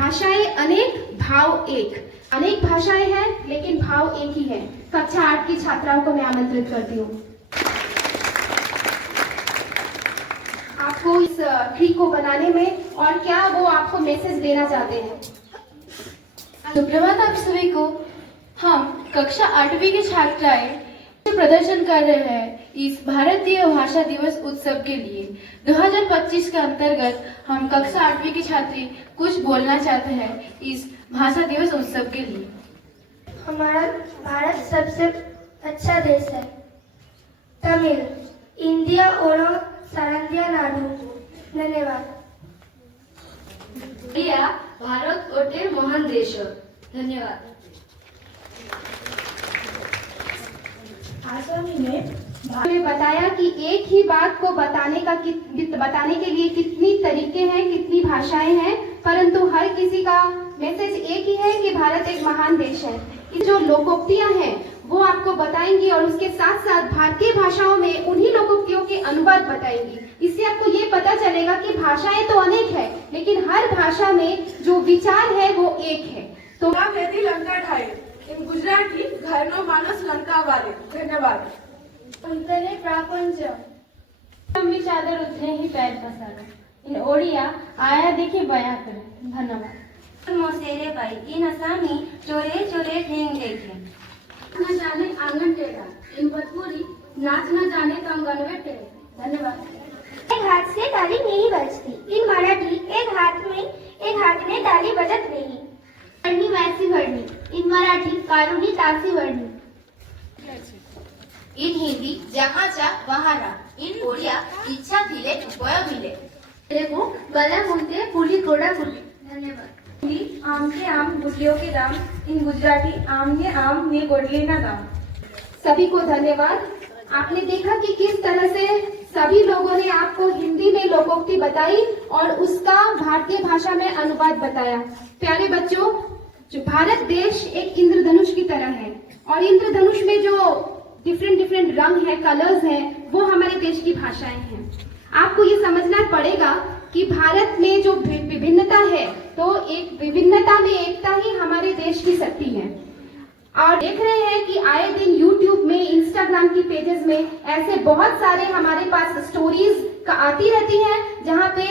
भाषाएं अनेक, भाव एक। अनेक भाषाएं हैं लेकिन भाव एक ही है। कक्षा 8 की छात्राओं को मैं आमंत्रित करती हूँ। आपको इस ट्री को बनाने में और क्या वो आपको मैसेज देना चाहते हैं? सुप्रभात आप सभी को। हम कक्षा 8वीं के छात्राएं प्रदर्शन कर रहे हैं इस भारतीय भाषा दिवस उत्सव के लिए। 2025 के अंतर्गत हम कक्षा 8वीं की छात्री कुछ बोलना चाहते हैं इस भाषा दिवस उत्सव के लिए। हमारा भारत सबसे अच्छा देश है। तमिल इंडिया ओणम सारंदिया नाडू। धन्यवाद। भारत ओटे महान देश। धन्यवाद। आसामी ने बताया कि एक ही बात को बताने के लिए कितनी तरीके हैं, कितनी भाषाएं हैं, परंतु हर किसी का मैसेज एक ही है कि भारत एक महान देश है। जो लोकोक्तियां हैं वो आपको बताएंगी और उसके साथ साथ भारतीय भाषाओं में उन्हीं लोकोक्तियों के अनुवाद बताएंगी। इससे आपको ये पता चलेगा कि भाषाएं तो अनेक है लेकिन हर भाषा में जो विचार है वो एक है। तो लंका ठाई इन गुजराती घरनो मानस लंका वाले। धन्यवाद। अंतरे प्रापंच लंबी चादर उतने ही पैर पसारो। इन ओडिया आया देखे बया करे। धन्यवाद। मोसेरे पाई इन असामी चोरे चोरे ठेंग देखे। न जाने आंगन टेढ़ा इन भोजपुरी नाच न जाने कंगनवे टेढ़े। धन्यवाद। एक हाथ से ताली नहीं बजती इन मराठी एक हाथ में ताली बजत नहीं। वर्णी वैसी वर्णी इन मराठी कारुणी तासी वर्णी। इन हिंदी जहाँ जा वहाँ रहा। इन ओडिया इच्छा थिले उपाय मिले। तेलुगु गला मुंते पुली कोड़ा पुली। धन्यवाद। हिंदी आम के आम गुटलियों के दाम। इन गुजराती आम ने गोडली ना दाम। सभी को धन्यवाद। आपने देखा कि किस तरह से सभी लोगों ने आपको हिंदी में लोकोक्ति बताई और उसका भारतीय भाषा में अनुवाद बताया। प्यारे बच्चों, जो भारत देश एक इंद्रधनुष की तरह है और इंद्रधनुष में जो डिफरेंट रंग है, कलर्स हैं, वो हमारे देश की भाषाएं हैं। आपको ये समझना पड़ेगा कि भारत में जो विभिन्नता है तो एक विभिन्नता में एकता ही हमारे देश की शक्ति है। और देख रहे हैं कि आए दिन YouTube में, इंस्टाग्राम की पेजेस में ऐसे बहुत सारे हमारे पास स्टोरीज का आती रहती हैं जहाँ पे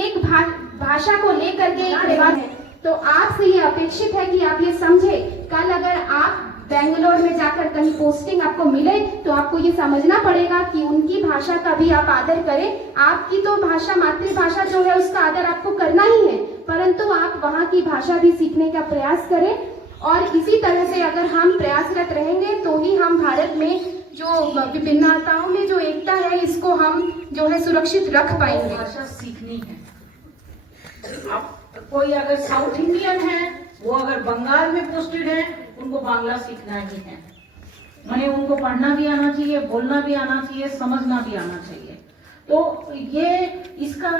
एक भाषा को लेकर के एक विवाद है। तो आपसे ये अपेक्षित है कि आप ये समझे, कल अगर आप बेंगलोर में जाकर कहीं पोस्टिंग आपको मिले तो आपको ये समझना पड़ेगा कि उनकी भाषा का भी आप आदर करें। आपकी तो भाषा, मातृभाषा जो है उसका आदर आपको करना ही है, परंतु आप वहाँ की भाषा भी सीखने का प्रयास करें। और इसी तरह से अगर हम प्रयासरत रहेंगे तो ही हम भारत में जो विभिन्नताओं में जो एकता है इसको हम जो है सुरक्षित रख पाएंगे। भाषा सीखनी है। अब कोई अगर साउथ इंडियन है, वो अगर बंगाल में पोस्टेड है, उनको बांग्ला सीखना ही है। माने उनको पढ़ना भी आना चाहिए, बोलना भी आना चाहिए, समझना भी आना चाहिए। तो ये इसका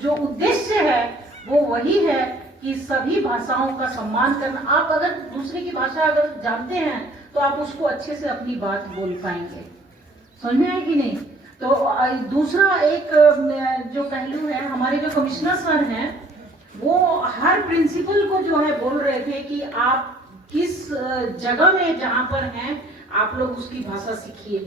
जो उद्देश्य है वो वही है कि सभी भाषाओं का सम्मान करना। आप अगर दूसरे की भाषा अगर जानते हैं तो आप उसको अच्छे से अपनी बात बोल पाएंगे। समझ में आए कि नहीं? तो दूसरा एक जो पहलू है, हमारे जो कमिश्नर सर हैं वो हर प्रिंसिपल को जो है बोल रहे थे कि आप किस जगह में जहां पर हैं आप लोग उसकी भाषा सीखिए।